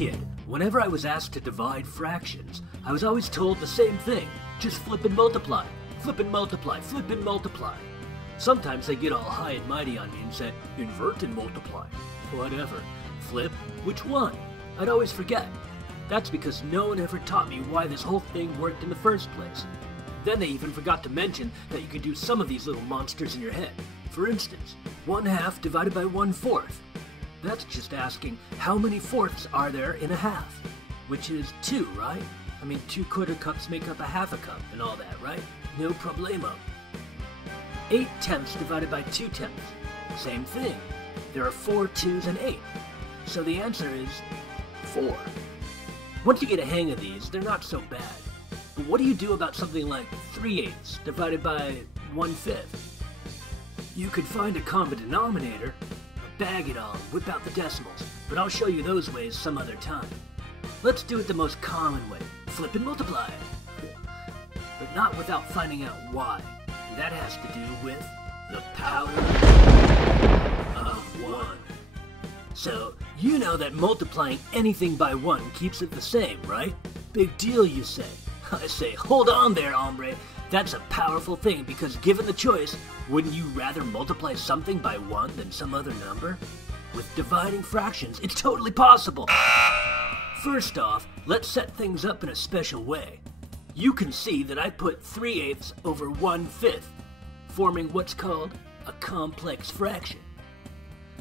kid, whenever I was asked to divide fractions, I was always told the same thing. Just flip and multiply. Flip and multiply. Flip and multiply. Sometimes they get all high and mighty on me and say, invert and multiply. Whatever. Flip? Which one? I'd always forget. That's because no one ever taught me why this whole thing worked in the first place. Then they even forgot to mention that you could do some of these little monsters in your head. For instance, 1/2 divided by 1/4. That's just asking how many fourths are there in a half? Which is 2, right? I mean, 2 quarter cups make up a half a cup and all that, right? No problemo. 8/10 divided by 2/10. Same thing. There are 4 2s and 8. So the answer is 4. Once you get a hang of these, they're not so bad. But what do you do about something like 3/8 divided by 1/5? You could find a common denominator, bag it all, whip out the decimals, but I'll show you those ways some other time. Let's do it the most common way, flip and multiply. But not without finding out why. And that has to do with the power of 1. So, you know that multiplying anything by 1 keeps it the same, right? Big deal, you say. I say, hold on there, hombre. That's a powerful thing because given the choice, wouldn't you rather multiply something by 1 than some other number? With dividing fractions, it's totally possible. First off, let's set things up in a special way. You can see that I put 3/8 over 1/5, forming what's called a complex fraction.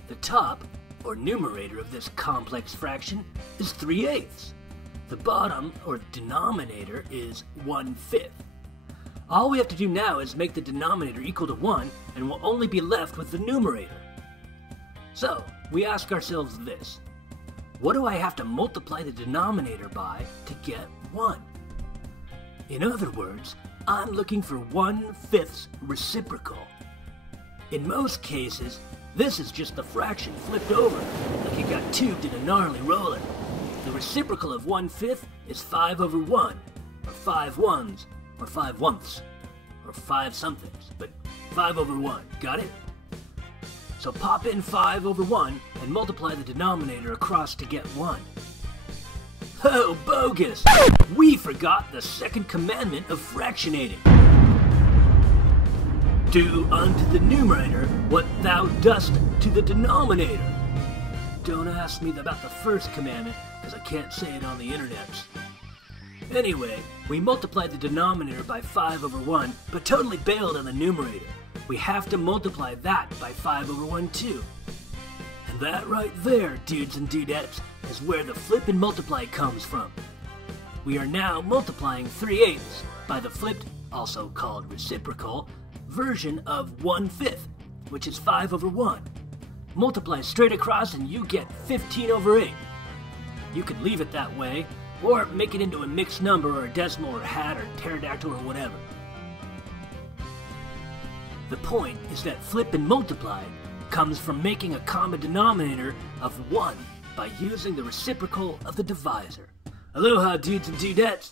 The top, or numerator of this complex fraction, is 3/8. The bottom, or denominator, is 1/5. All we have to do now is make the denominator equal to 1, and we'll only be left with the numerator. So, we ask ourselves this. What do I have to multiply the denominator by to get 1? In other words, I'm looking for 1/5 reciprocal. In most cases, this is just the fraction flipped over, like it got tubed in a gnarly roller. The reciprocal of 1/5 is 5 over 1, or 5 ones, or 5 oneths, or 5 somethings, but 5 over 1, got it? So pop in 5 over 1 and multiply the denominator across to get 1. Oh, bogus! We forgot the second commandment of fractionating. Do unto the numerator what thou dost to the denominator. Don't ask me about the first commandment, because I can't say it on the internet. Anyway, we multiplied the denominator by 5 over 1, but totally bailed on the numerator. We have to multiply that by 5 over 1 too. And that right there, dudes and dudettes, is where the flip and multiply comes from. We are now multiplying 3/8 by the flipped, also called reciprocal, version of 1/5, which is 5 over 1. Multiply straight across and you get 15 over 8. You could leave it that way, or make it into a mixed number or a decimal or hat or pterodactyl or whatever. The point is that flip and multiply comes from making a common denominator of 1 by using the reciprocal of the divisor. Aloha, dudes and dudettes!